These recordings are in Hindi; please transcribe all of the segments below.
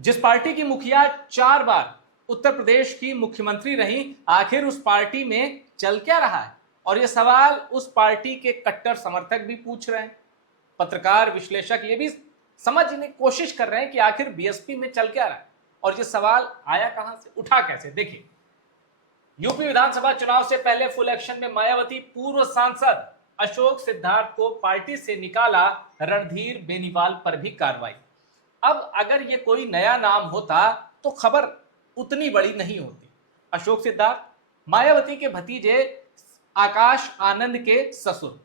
जिस पार्टी की मुखिया 4 बार उत्तर प्रदेश की मुख्यमंत्री रही, आखिर उस पार्टी में चल क्या रहा है? और ये सवाल उस पार्टी के कट्टर समर्थक भी पूछ रहे हैं। पत्रकार, विश्लेषक ये भी समझने की कोशिश कर रहे हैं कि आखिर बीएसपी में चल क्या रहा है और ये सवाल आया कहां से, उठा कैसे। देखिए, यूपी विधानसभा चुनाव से पहले फुल एक्शन में मायावती पूर्व सांसद अशोक सिद्धार्थ को पार्टी से निकाला, रणधीर बेनीवाल पर भी कार्रवाई। अब अगर ये कोई नया नाम होता तो खबर उतनी बड़ी नहीं होती। अशोक सिद्धार्थ मायावती के भतीजे आकाश आनंद के ससुर।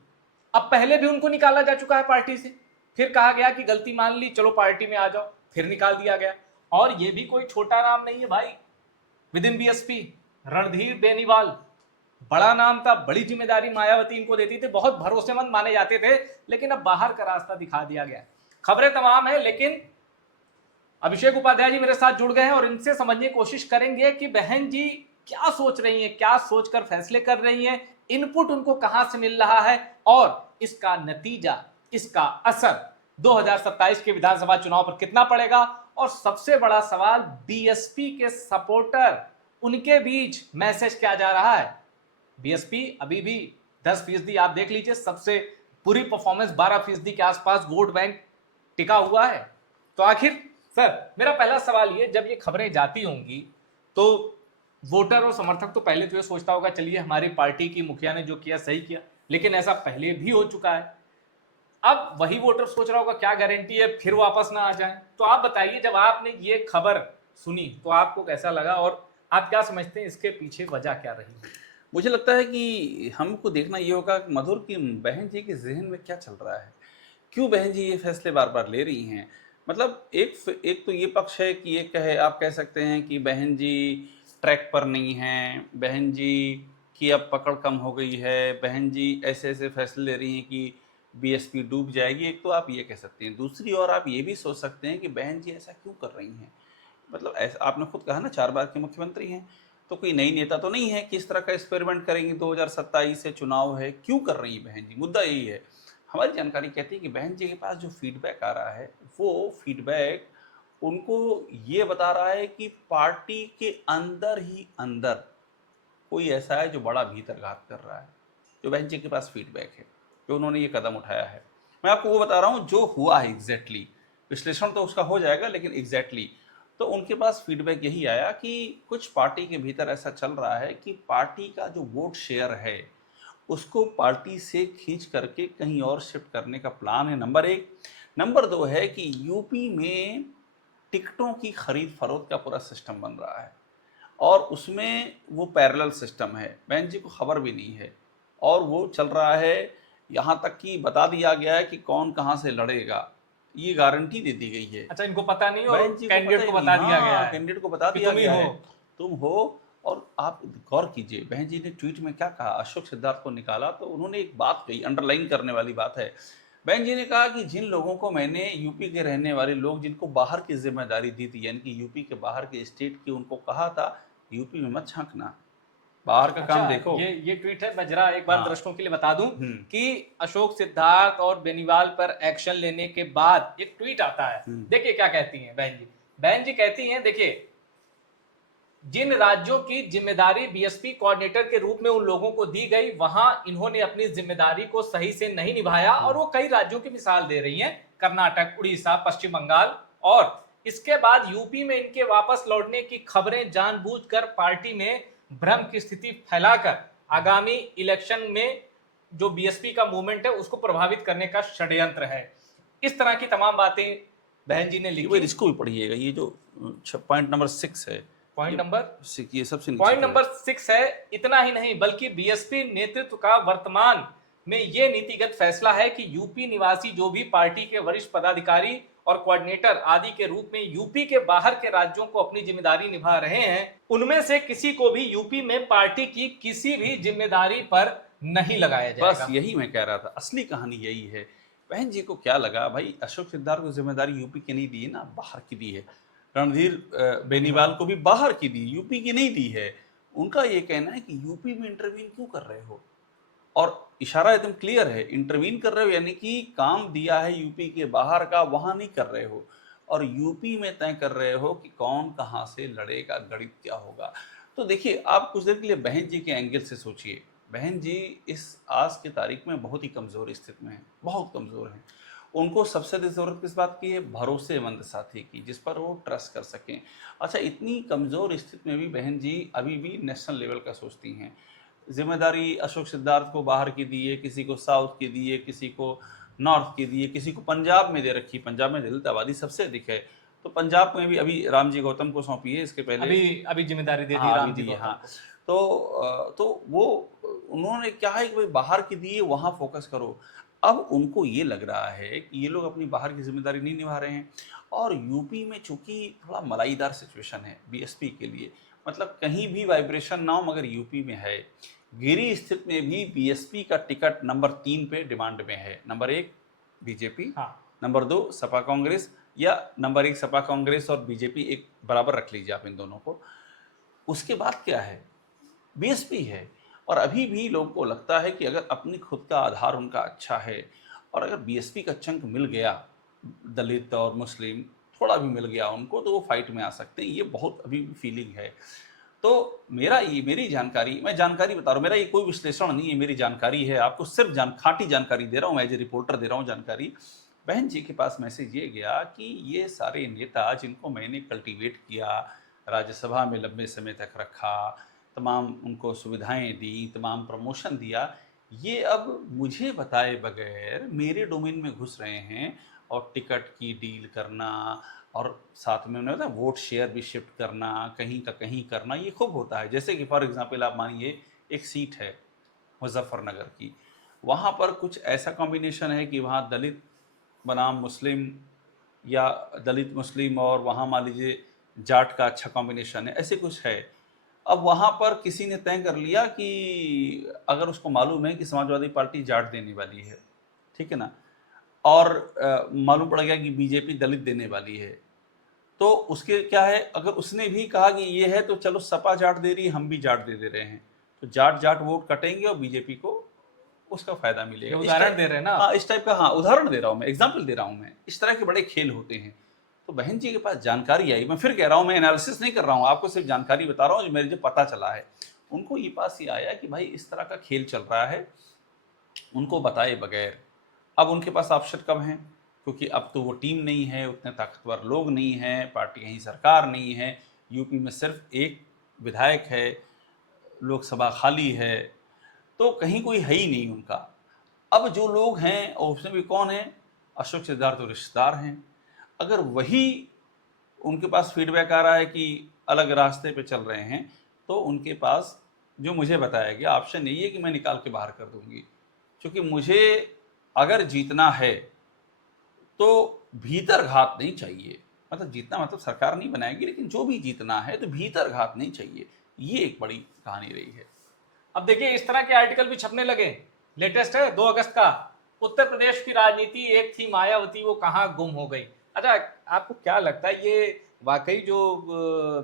अब पहले भी उनको निकाला जा चुका है पार्टी से, फिर कहा गया कि गलती मान ली, चलो पार्टी में आ जाओ, फिर निकाल दिया गया। और ये भी कोई छोटा नाम नहीं है भाई। With in BSP Randhir Beniwal बड़ा नाम था, बड़ी जिम्मेदारी मायावती इनको देती थी, बहुत भरोसेमंद माने जाते थे, लेकिन अब बाहर का रास्ता दिखा दिया गया। खबरें तमाम है, लेकिन अभिषेक उपाध्याय जी मेरे साथ जुड़ गए हैं और इनसे समझने की कोशिश करेंगे कि बहन जी क्या सोच रही हैं, क्या सोचकर फैसले कर रही हैं, इनपुट उनको कहां से मिल रहा है और इसका नतीजा, इसका असर 2027 के विधानसभा चुनाव पर कितना पड़ेगा। और सबसे बड़ा सवाल, बीएसपी के सपोर्टर, उनके बीच मैसेज क्या जा रहा है। बीएसपी अभी भी 10% आप देख लीजिए, सबसे बुरी परफॉर्मेंस 12% के आसपास वोट बैंक टिका हुआ है। तो आखिर सर, मेरा पहला सवाल ये, जब ये खबरें जाती होंगी तो वोटर और समर्थक तो पहले तो ये सोचता होगा चलिए हमारी पार्टी की मुखिया ने जो किया सही किया, लेकिन ऐसा पहले भी हो चुका है। अब वही वोटर सोच रहा होगा क्या गारंटी है फिर वापस ना आ जाए। तो आप बताइए, जब आपने ये खबर सुनी तो आपको कैसा लगा और आप क्या समझते हैं इसके पीछे वजह क्या रही? मुझे लगता है कि हमको देखना ये होगा मधुर कि बहन जी के जहन में क्या चल रहा है, क्यों बहन जी ये फैसले बार बार ले रही हैं। मतलब एक तो ये पक्ष है कि आप कह सकते हैं कि बहन जी ट्रैक पर नहीं हैं, बहन जी की अब पकड़ कम हो गई है, बहन जी ऐसे ऐसे फैसले ले रही हैं कि बीएसपी डूब जाएगी। एक तो आप ये कह सकते हैं, दूसरी ओर आप ये भी सोच सकते हैं कि बहन जी ऐसा क्यों कर रही हैं। मतलब ऐसा आपने खुद कहा ना, 4 बार के मुख्यमंत्री हैं, तो कोई नई नेता तो नहीं है कि इस तरह का एक्सपेरिमेंट करेंगे। 2027 से चुनाव है, क्यों कर रही है बहन जी, मुद्दा यही है। हमारी जानकारी कहती है कि बहन जी के पास जो फीडबैक आ रहा है, वो फीडबैक उनको ये बता रहा है कि पार्टी के अंदर ही अंदर कोई ऐसा है जो बड़ा भीतर घात कर रहा है। जो बहन जी के पास फीडबैक है, जो उन्होंने ये कदम उठाया है, मैं आपको वो बता रहा हूँ जो हुआ है एग्जैक्टली। विश्लेषण तो उसका हो जाएगा, लेकिन एग्जैक्टली तो उनके पास फीडबैक यही आया कि कुछ पार्टी के भीतर ऐसा चल रहा है कि पार्टी का जो वोट शेयर है उसको पार्टी से खींच करके कहीं और शिफ्ट करने का प्लान है, नंबर 1। नंबर 2 है कि यूपी में टिकटों की खरीद फरोख्त का पूरा सिस्टम बन रहा है और उसमें वो पैरेलल सिस्टम है, बहन जी को खबर भी नहीं है और वो चल रहा है। यहाँ तक कि बता दिया गया है कि कौन कहाँ से लड़ेगा, ये गारंटी दे दी गई है। अच्छा, इनको पता नहीं और बहन जी को पता कैंडिडेट ही को नहीं, बता दिया गया हाँ, है कैंडिडेट को बता कि दिया तुम ही गया हो। है तुम हो। और आप गौर कीजिए, बहन जी ने ट्वीट में क्या कहा, अशोक सिद्धार्थ को निकाला तो उन्होंने एक बात कही, अंडरलाइन करने वाली बात है। बहन जी ने कहा कि जिन लोगों को मैंने यूपी के रहने वाले लोग जिनको बाहर की जिम्मेदारी दी थी, यानी कि यूपी के बाहर के स्टेट की, उनको कहा था यूपी में मत झांकना, बाहर का काम अच्छा, देखो। ये ट्वीट है, मैं जरा एक बार हाँ। दर्शकों के लिए बता दूं हम्म। कि अशोक सिद्धार्थ और बेनीवाल पर एक्शन लेने के बाद एक ट्वीट आता है। देखिए क्या कहती हैं बहन जी। बहन जी कहती हैं, देखिए, जिन राज्यों की जिम्मेदारी बीएसपी कोऑर्डिनेटर के रूप में उन लोगों को दी गई, वहां इन्होंने अपनी जिम्मेदारी को सही से नहीं निभाया। और वो कई राज्यों की मिसाल दे रही हैं, कर्नाटक, उड़ीसा, पश्चिम बंगाल। और इसके बाद यूपी में इनके वापस लौटने की खबरें जानबूझकर पार्टी में भ्रम की स्थिति फैलाकर आगामी इलेक्शन में जो बीएसपी का मूवमेंट है उसको प्रभावित करने का षड्यंत्र है। इस तरह की तमाम बातें बहन जी ने लिखी। इसको भी पढ़िएगा, ये जो पॉइंट नंबर 6 है, पॉइंट नंबर ये सबसे नीचे पॉइंट नंबर 6 है। इतना ही नहीं, बल्कि बीएसपी नेतृत्व का वर्तमान में यह नीतिगत फैसला है कि यूपी निवासी जो भी पार्टी के वरिष्ठ पदाधिकारी और कोऑर्डिनेटर आदि के रूप में यूपी के बाहर के राज्यों को अपनी जिम्मेदारी निभा रहे हैं, उनमें से किसी को भी यूपी में पार्टी की किसी भी जिम्मेदारी पर नहीं लगाया जाएगा। बस यही मैं कह रहा था, असली कहानी यही है। बहन जी को क्या लगा भाई, अशोक सिद्धार्थ को जिम्मेदारी यूपी की नहीं दी है ना, बाहर की दी है। रणधीर बेनीवाल को भी बाहर की दी, यूपी की नहीं दी है। उनका ये कहना है कि यूपी में इंटरवीन क्यों कर रहे हो, और इशारा एकदम क्लियर है, इंटरवीन कर रहे हो यानी कि काम दिया है यूपी के बाहर का, वहां नहीं कर रहे हो। और यूपी में तय कर रहे हो कि कौन कहाँ से लड़ेगा, गणित क्या होगा। तो देखिए, आप कुछ देर के लिए बहन जी के एंगल से सोचिए। बहन जी इस आज की तारीख में बहुत ही कमज़ोर स्थिति में हैं, बहुत कमज़ोर हैं। उनको सबसे ज़्यादा ज़रूरत किस बात की है? भरोसेमंद साथी की, जिस पर वो ट्रस्ट कर सकें। अच्छा, इतनी कमज़ोर स्थिति में भी बहन जी अभी भी नेशनल लेवल का सोचती हैं। ज़िम्मेदारी अशोक सिद्धार्थ को बाहर की दी है, किसी को साउथ की दी है, किसी को नॉर्थ की दी है, किसी को पंजाब में दे रखी है। पंजाब में दलित आबादी सबसे अधिक है, तो पंजाब में भी अभी रामजी गौतम को सौंपी है, इसके पहले अभी अभी जिम्मेदारी दे दी हाँ, अभी रामजी दी है, गौतम हाँ। को। तो वो उन्होंने क्या है कि भाई बाहर की दी है, वहाँ फोकस करो। अब उनको ये लग रहा है कि ये लोग अपनी बाहर की जिम्मेदारी नहीं निभा रहे हैं, और यूपी में चूंकि थोड़ा मलाईदार सिचुएशन है बीएसपी के लिए, मतलब कहीं भी वाइब्रेशन ना हो मगर यूपी में है। गिरी स्थित में भी बीएसपी का टिकट नंबर 3 पे डिमांड में है। नंबर 1 बीजेपी, हाँ, नंबर 2 सपा कांग्रेस, या नंबर 1 सपा कांग्रेस और बीजेपी एक बराबर रख लीजिए आप इन दोनों को। उसके बाद क्या है? बीएसपी है। और अभी भी लोगों को लगता है कि अगर अपनी खुद का आधार उनका अच्छा है, और अगर बीएसपी का चंक मिल गया, दलित और मुस्लिम थोड़ा भी मिल गया उनको, तो वो फाइट में आ सकते हैं। ये बहुत अभी भी फीलिंग है। तो मेरी जानकारी, मैं जानकारी बता रहा हूँ, मेरा ये कोई विश्लेषण नहीं है, मेरी जानकारी है, आपको सिर्फ खाँटी जानकारी दे रहा हूँ, एज ए रिपोर्टर दे रहा हूँ जानकारी। बहन जी के पास मैसेज ये गया कि ये सारे नेता जिनको मैंने कल्टीवेट किया, राज्यसभा में लंबे समय तक रखा, तमाम उनको सुविधाएं दी, तमाम प्रमोशन दिया, ये अब मुझे बताए बगैर मेरे डोमेन में घुस रहे हैं, और टिकट की डील करना, और साथ में उन्होंने बताया वोट शेयर भी शिफ्ट करना, कहीं का कहीं करना, ये खूब होता है। जैसे कि फॉर एग्जांपल आप मानिए एक सीट है मुजफ्फरनगर की, वहाँ पर कुछ ऐसा कॉम्बिनेशन है कि वहाँ दलित बनाम मुस्लिम, या दलित मुस्लिम, और वहाँ मान लीजिए जाट का अच्छा कॉम्बिनेशन है, ऐसे कुछ है। अब वहाँ पर किसी ने तय कर लिया कि अगर उसको मालूम है कि समाजवादी पार्टी जाट देने वाली है, ठीक है ना, और मालूम पड़ गया कि बीजेपी दलित देने वाली है, तो उसके क्या है, अगर उसने भी कहा कि ये है तो चलो सपा जाट दे रही है, हम भी जाट दे रहे हैं, तो जाट जाट वोट कटेंगे और बीजेपी को उसका फायदा ये मिलेगा। उदाहरण दे रहे हैं ना आप? हाँ, इस टाइप का, हाँ, उदाहरण दे रहा हूँ मैं, एग्जाम्पल दे रहा हूँ मैं, इस तरह के बड़े खेल होते हैं। तो बहन जी के पास जानकारी आई, मैं फिर कह रहा हूँ, मैं एनालिसिस नहीं कर रहा हूँ, आपको सिर्फ जानकारी बता रहा हूँ जो मेरे जो पता चला है। उनको ये पास ये आया कि भाई इस तरह का खेल चल रहा है, उनको बताए बगैर। अब उनके पास ऑप्शन कम है, क्योंकि अब तो वो टीम नहीं है, उतने ताकतवर लोग नहीं हैं, पार्टी कहीं सरकार नहीं है, यूपी में सिर्फ एक विधायक है, लोकसभा खाली है, तो कहीं कोई है ही नहीं उनका। अब जो लोग हैं, और उसमें भी कौन है, अशोक सिद्धार्थ तो रिश्तेदार हैं, अगर वही उनके पास फीडबैक आ रहा है कि अलग रास्ते पे चल रहे हैं, तो उनके पास जो मुझे बताया गया ऑप्शन यही है कि मैं निकाल के बाहर कर दूंगी, क्योंकि मुझे अगर जीतना है तो भीतर घात नहीं चाहिए। मतलब जीतना मतलब सरकार नहीं बनाएगी, लेकिन जो भी जीतना है तो भीतर घात नहीं चाहिए। ये एक बड़ी कहानी रही है। अब देखिए, इस तरह के आर्टिकल भी छपने लगे। लेटेस्ट है 2 अगस्त का, उत्तर प्रदेश की राजनीति एक थी मायावती, वो कहाँ गुम हो गई। अच्छा, आपको क्या लगता है, ये वाकई जो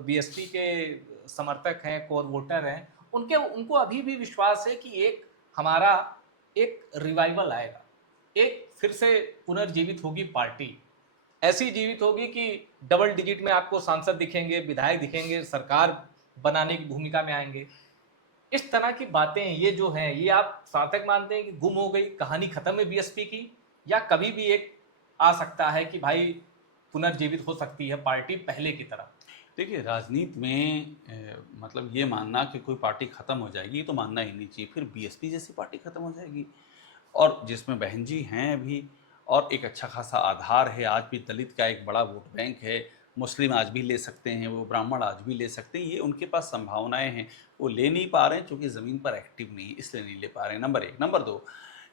बीएसपी के समर्थक हैं, कोर वोटर हैं, उनके उनको अभी भी विश्वास है कि एक हमारा एक रिवाइवल आएगा, एक फिर से पुनर्जीवित होगी पार्टी, ऐसी जीवित होगी कि डबल डिजिट में आपको सांसद दिखेंगे, विधायक दिखेंगे, सरकार बनाने की भूमिका में आएंगे। इस तरह की बातें ये जो हैं, ये आप सार्थक मानते हैं कि गुम हो गई, कहानी खत्म है बीएसपी की, या कभी भी एक आ सकता है कि भाई पुनर्जीवित हो सकती है पार्टी पहले की तरह? देखिए, राजनीति में मतलब ये मानना कि कोई पार्टी खत्म हो जाएगी, ये तो मानना ही नहीं चाहिए। फिर बीएसपी जैसी पार्टी खत्म हो जाएगी, और जिसमें बहन जी हैं अभी, और एक अच्छा खासा आधार है, आज भी दलित का एक बड़ा वोट बैंक है, मुस्लिम आज भी ले सकते हैं, वो ब्राह्मण आज भी ले सकते हैं, ये उनके पास संभावनाएं हैं। वो ले नहीं पा रहे हैं क्योंकि ज़मीन पर एक्टिव नहीं, इसलिए नहीं ले पा रहे हैं, नंबर 1। नंबर 2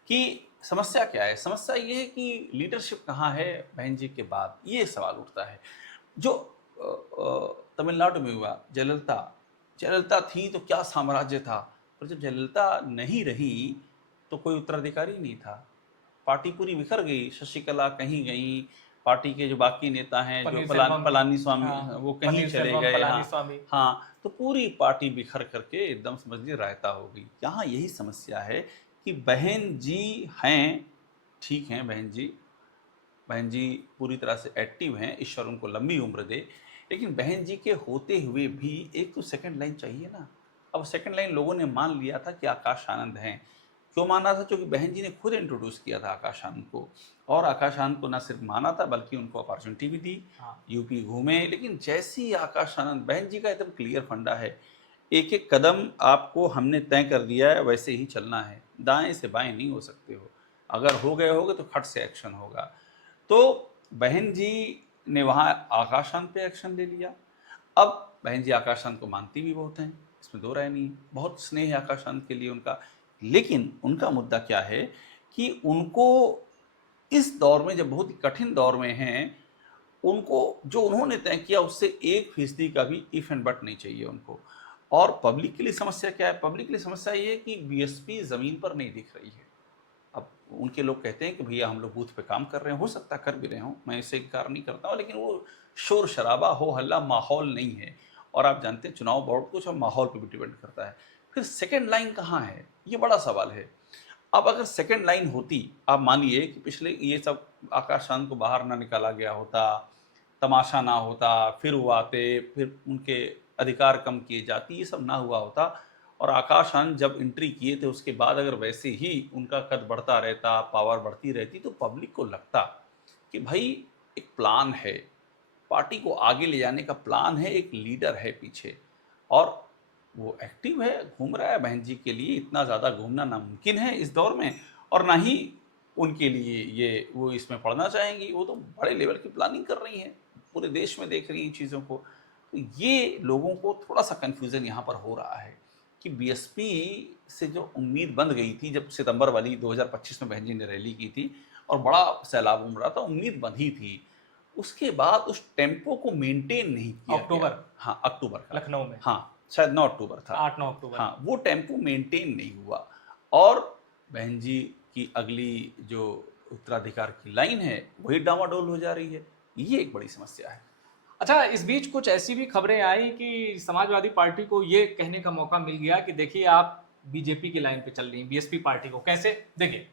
कि समस्या क्या है? समस्या ये है कि लीडरशिप कहाँ है बहन जी के बाद, ये सवाल उठता है। जो तमिलनाडु में हुआ, जयललिता जयललिता थी तो क्या साम्राज्य था, पर जब जयललिता नहीं रही तो कोई उत्तराधिकारी नहीं था, पार्टी पूरी बिखर गई, शशिकला कहीं गई, पार्टी के जो बाकी नेता हैं, जो पलानी स्वामी, हाँ, वो कहीं चले गए। हाँ, स्वामी। हाँ, तो पूरी पार्टी बिखर करके एकदम समझ लीजिए रायता हो गई। यहाँ यही समस्या है कि बहन जी हैं, ठीक हैं बहन जी, बहन जी पूरी तरह से एक्टिव हैं, ईश्वर उनको लंबी उम्र दे। लेकिन बहन जी के होते हुए भी एक तो सेकंड लाइन चाहिए ना। अब सेकंड लाइन लोगों ने मान लिया था कि आकाश आनंद हैं। क्यों माना था? क्योंकि बहन जी ने खुद इंट्रोड्यूस किया था आकाश आनंद को, और आकाश आनंद को ना सिर्फ माना था बल्कि उनको अपॉर्चुनिटी भी दी। हाँ। यूपी घूमे, लेकिन जैसे ही आकाश आनंद, बहन जी का एकदम क्लियर फंडा है, एक एक कदम आपको हमने तय कर दिया है, वैसे ही चलना है, दाएं से बाएं नहीं हो सकते हो। अगर हो गए होगे तो खट से एक्शन होगा। तो बहन जी ने वहाँ आकाशांत पे एक्शन ले लिया। अब बहन जी आकाशांत को मानती भी बहुत हैं, इसमें दो राय नहीं है, बहुत स्नेह है आकाशांत के लिए उनका। लेकिन उनका मुद्दा क्या है कि उनको इस दौर में, जब बहुत ही कठिन दौर में हैं, उनको जो उन्होंने तय किया उससे 1% का भी इफ एंड बट नहीं चाहिए उनको। और पब्लिक के लिए समस्या क्या है? पब्लिक के लिए समस्या ये है कि बीएसपी जमीन पर नहीं दिख रही है। अब उनके लोग कहते हैं कि भैया हम लोग बूथ पे काम कर रहे हैं, हो सकता कर भी रहे हों, मैं इसे इनकार नहीं करता हूँ, लेकिन वो शोर शराबा हो हल्ला माहौल नहीं है। और आप जानते हैं चुनाव बहुत कुछ और माहौल पे भी डिपेंड करता है। फिर सेकंड लाइन कहाँ है, ये बड़ा सवाल है। अब अगर सेकंड लाइन होती, आप मानिए कि पिछले ये सब आकाश आनंद को बाहर ना निकाला गया होता, तमाशा ना होता, फिर वो आते, फिर उनके अधिकार कम किए जाते, ये सब ना हुआ होता, और आकाश आनंद जब एंट्री किए थे उसके बाद अगर वैसे ही उनका कद बढ़ता रहता, पावर बढ़ती रहती, तो पब्लिक को लगता कि भाई एक प्लान है, पार्टी को आगे ले जाने का प्लान है, एक लीडर है पीछे, और वो एक्टिव है, घूम रहा है। बहन जी के लिए इतना ज़्यादा घूमना नामुमकिन है इस दौर में, और ना ही उनके लिए ये वो इसमें पढ़ना चाहेंगी। वो तो बड़े लेवल की प्लानिंग कर रही हैं, पूरे देश में देख रही हैं चीज़ों को। तो ये लोगों को थोड़ा सा कन्फ्यूज़न यहाँ पर हो रहा है कि बीएसपी से जो उम्मीद बंध गई थी, जब सितंबर वाली 2025 में बहन जी ने रैली की थी और बड़ा सैलाब उमड़ रहा था, उम्मीद बंधी थी। उसके बाद उस टेम्पो को मेंटेन नहीं किया गया। अक्टूबर, हाँ, अक्टूबर का, लखनऊ में हाँ शायद 9 अक्टूबर था, 8-9 अक्टूबर। हाँ, वो टेम्पो मेंटेन नहीं हुआ, और बहन जी की अगली जो उत्तराधिकार की लाइन है वही डामाडोल हो जा रही है। ये एक बड़ी समस्या है। अच्छा, इस बीच कुछ ऐसी भी खबरें आई कि समाजवादी पार्टी को ये कहने का मौका मिल गया कि देखिए आप बीजेपी की लाइन पे चल रही हैं, बीएसपी पार्टी को। कैसे? देखिए,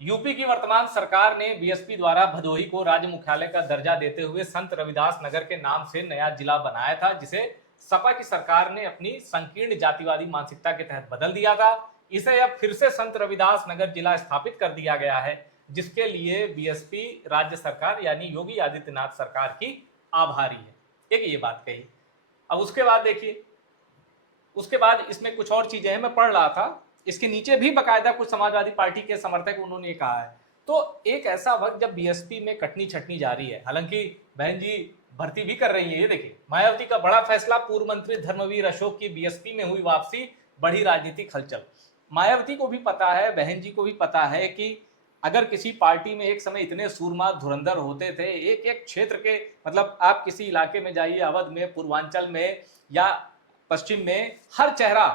यूपी की वर्तमान सरकार ने बीएसपी द्वारा भदोही को राज्य मुख्यालय का दर्जा देते हुए संत रविदास नगर के नाम से नया जिला बनाया था, जिसे सपा की सरकार ने अपनी संकीर्ण जातिवादी मानसिकता के तहत बदल दिया था। इसे अब फिर से संत रविदास नगर जिला स्थापित कर दिया गया है, जिसके लिए बीएसपी राज्य सरकार यानी योगी आदित्यनाथ सरकार की आभारी है। एक ये बात कही। अब उसके बाद देखिए, उसके बाद इसमें कुछ और चीजें हैं, मैं पढ़ रहा था, इसके नीचे भी बकायदा कुछ समाजवादी पार्टी के समर्थक उन्होंने ये कहा है। तो एक ऐसा वक्त जब बीएसपी में कटनी छटनी जारी है, हालांकि बहन जी भर्ती भी कर रही है। ये देखिए, मायावती का बड़ा फैसला, पूर्व मंत्री धर्मवीर अशोक की बीएसपी में हुई वापसी, बढ़ी राजनीतिक हलचल। मायावती को भी पता है, बहन जी को भी पता है कि अगर किसी पार्टी में एक समय इतने सूरमा धुरंधर होते थे, एक एक क्षेत्र के, मतलब आप किसी इलाके में जाइए, अवध में, पूर्वांचल में या पश्चिम में, हर चेहरा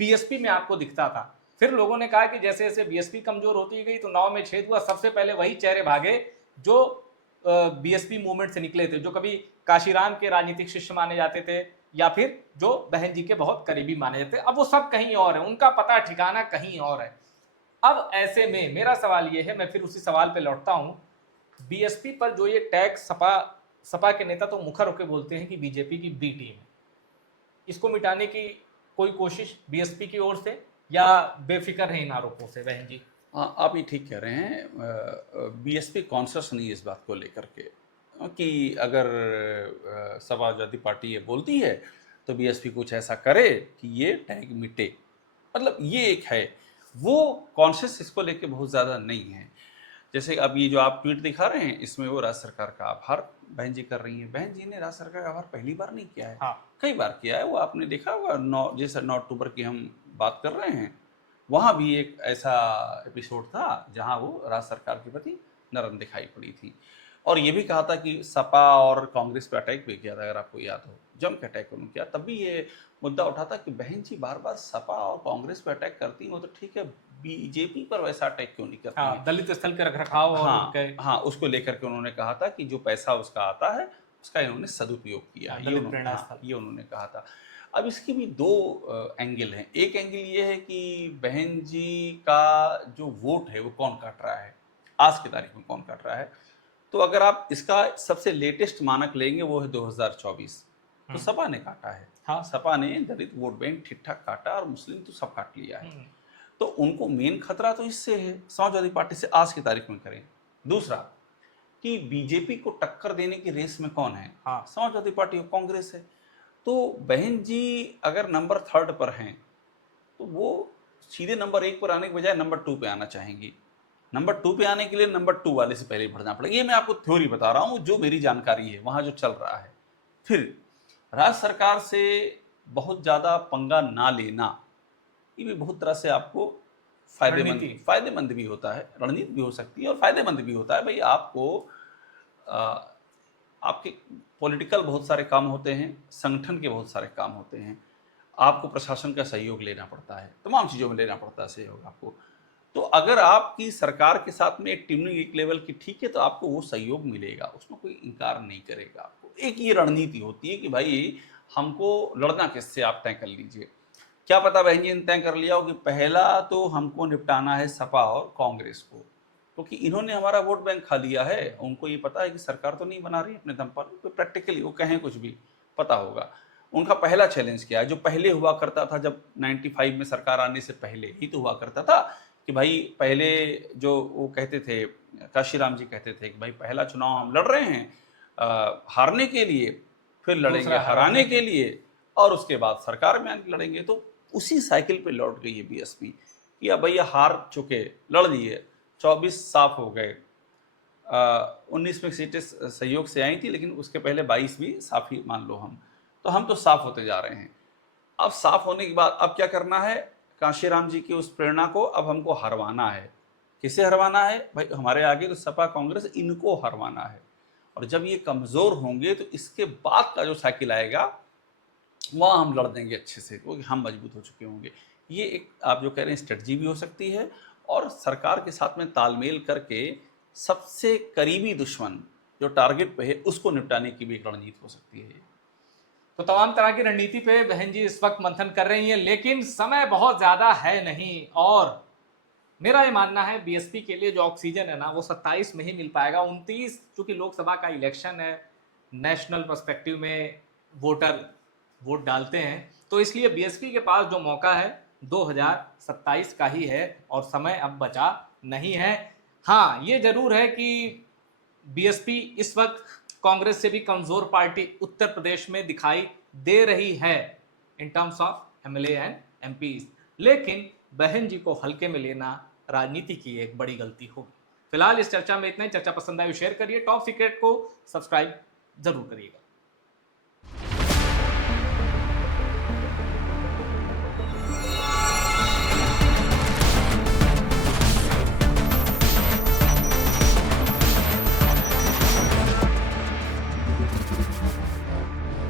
बीएसपी में आपको दिखता था। फिर लोगों ने कहा कि जैसे जैसे बीएसपी कमजोर होती गई तो नाव में छेद हुआ, सबसे पहले वही चेहरे भागे जो बीएसपी मूवमेंट से निकले थे, जो कभी काशीराम के राजनीतिक शिष्य माने जाते थे या फिर जो बहन जी के बहुत करीबी माने जाते थे। अब वो सब कहीं और है, उनका पता ठिकाना कहीं और है। अब ऐसे में मेरा सवाल ये है, मैं फिर उसी सवाल पे लौटता हूं, बीएसपी पर जो ये टैग सपा के नेता तो मुखर होकर बोलते हैं कि बीजेपी की बी टीम है, इसको मिटाने की कोई कोशिश बीएसपी की ओर से या बेफिक्र है इन आरोपों से? बहन जी, हाँ, आप ये ठीक कह रहे हैं। बीएसपी कॉन्शियस नहीं है इस बात को लेकर के कि अगर समाजवादी पार्टी ये बोलती है तो बीएसपी कुछ ऐसा करे कि ये टैग मिटे, मतलब ये एक है, वो कॉन्शियस इसको लेके बहुत ज़्यादा नहीं है। जैसे अब ये जो आप ट्वीट दिखा रहे हैं, इसमें वो राज्य सरकार का आभार बहन जी कर रही हैं। बहन जी ने राज्य सरकार का आभार पहली बार नहीं किया है, हाँ, कई बार किया है। वो आपने देखा होगा, 9 जैसे 9 अक्टूबर की हम बात कर रहे हैं, वहाँ भी एक ऐसा एपिसोड था जहाँ वो राज्य सरकार के प्रति नरम दिखाई पड़ी थी, और ये भी कहा था कि सपा और कांग्रेस पे अटैक भी किया था, अगर आपको याद हो, जम के अटैक उन्होंने किया। तब भी ये मुद्दा उठा था कि बहन जी बार बार सपा और कांग्रेस पे अटैक करती हैं, तो ठीक है, बीजेपी पर वैसा अटैक क्यों नहीं करती हाँ, हैं? दलित स्थल के रखरखाव और हाँ उनके हाँ, उसको लेकर के उन्होंने कहा था कि जो पैसा उसका आता है उसका इन्होंने सदुपयोग किया, ये दलित उन्होंने, प्रेरणा हाँ, स्थल। ये उन्होंने कहा था। अब इसके भी दो एंगल हैं। एक एंगल ये है कि बहन जी का जो वोट है वो कौन काट रहा है, आज की तारीख में कौन काट रहा है। तो अगर आप इसका सबसे लेटेस्ट मानक लेंगे वो है 2024, तो सपा ने काटा है। हाँ। सपा ने दलित वोट बैंक ठीक ठाक काटा और मुस्लिम तो सब काट लिया है। तो उनको मेन खतरा तो इससे है, समाजवादी पार्टी से आज की तारीख में करें। दूसरा कि बीजेपी को टक्कर देने की रेस में कौन है? हाँ। समाजवादी पार्टी और कांग्रेस है। तो बहन जी अगर नंबर 3 पर हैं तो वो सीधे नंबर 1 पर आने के बजाय नंबर 2 पे आना चाहेंगी। नंबर 2 पे आने के लिए नंबर 2 वाले से पहले बढ़ना पड़ेगा। ये मैं आपको थ्योरी बता रहा हूँ, जो मेरी जानकारी है वहाँ जो चल रहा है। फिर राज्य सरकार से बहुत ज़्यादा पंगा ना लेना, ये भी बहुत तरह से आपको फायदेमंद भी होता है, रणनीति भी हो सकती है और फायदेमंद भी होता है। भाई आपको आपके पॉलिटिकल बहुत सारे काम होते हैं, संगठन के बहुत सारे काम होते हैं, आपको प्रशासन का सहयोग लेना पड़ता है, तमाम चीज़ों में लेना पड़ता है सहयोग आपको। तो अगर आपकी सरकार के साथ में एक ट्यूनिंग एक लेवल की ठीक है तो आपको वो सहयोग मिलेगा, उसमें कोई इनकार नहीं करेगा आपको। एक ये रणनीति होती है कि भाई हमको लड़ना किससे, आप तय कर लीजिए। क्या पता बहन जी ने तय कर लिया हो कि पहला तो हमको निपटाना है सपा और कांग्रेस को, क्योंकि इन्होंने हमारा वोट बैंक खा लिया है। उनको ये पता है कि सरकार तो नहीं बना रही अपने दम पर, तो प्रैक्टिकली वो कहें कुछ भी पता होगा। उनका पहला चैलेंज क्या है, जो पहले हुआ करता था, जब 95 में सरकार आने से पहले ही तो हुआ करता था कि भाई पहले जो वो कहते थे, काशीराम जी कहते थे कि भाई पहला चुनाव हम लड़ रहे हैं हारने के लिए, फिर लड़ेंगे हराने के लिए, और उसके बाद सरकार में आके लड़ेंगे। तो उसी साइकिल पे लौट गई है बीएसपी कि अब भैया हार चुके, लड़ लिए, 24 साफ हो गए, 19 में सीटें सहयोग से आई थी, लेकिन उसके पहले 22 भी साफ ही मान लो हम तो साफ होते जा रहे हैं। अब साफ होने के बाद अब क्या करना है, काशीराम जी की उस प्रेरणा को अब हमको हरवाना है। किसे हरवाना है भाई? हमारे आगे तो सपा कांग्रेस, इनको हरवाना है। और जब ये कमज़ोर होंगे तो इसके बाद का जो साइकिल आएगा वहाँ हम लड़ देंगे अच्छे से, क्योंकि हम मजबूत हो चुके होंगे। ये एक आप जो कह रहे हैं स्ट्रेटजी भी हो सकती है, और सरकार के साथ में तालमेल करके सबसे करीबी दुश्मन जो टारगेट पे है उसको निपटाने की भी एक रणनीति हो सकती है। तो तमाम तरह की रणनीति पे बहन जी इस वक्त मंथन कर रही हैं, लेकिन समय बहुत ज्यादा है नहीं। और मेरा ये मानना है बीएसपी के लिए जो ऑक्सीजन है ना वो 27 में ही मिल पाएगा। 29 चूंकि लोकसभा का इलेक्शन है, नेशनल पर्सपेक्टिव में वोटर वोट डालते हैं, तो इसलिए बीएसपी के पास जो मौका है 2027 का ही है और समय अब बचा नहीं है। हाँ, ये जरूर है कि बीएसपी इस वक्त कांग्रेस से भी कमजोर पार्टी उत्तर प्रदेश में दिखाई दे रही है in terms of MLA and MPs, लेकिन बहन जी को हल्के में लेना राजनीति की एक बड़ी गलती होगी। फिलहाल इस चर्चा में इतना ही। चर्चा पसंद आई शेयर करिए, टॉप सीक्रेट को सब्सक्राइब जरूर करिएगा।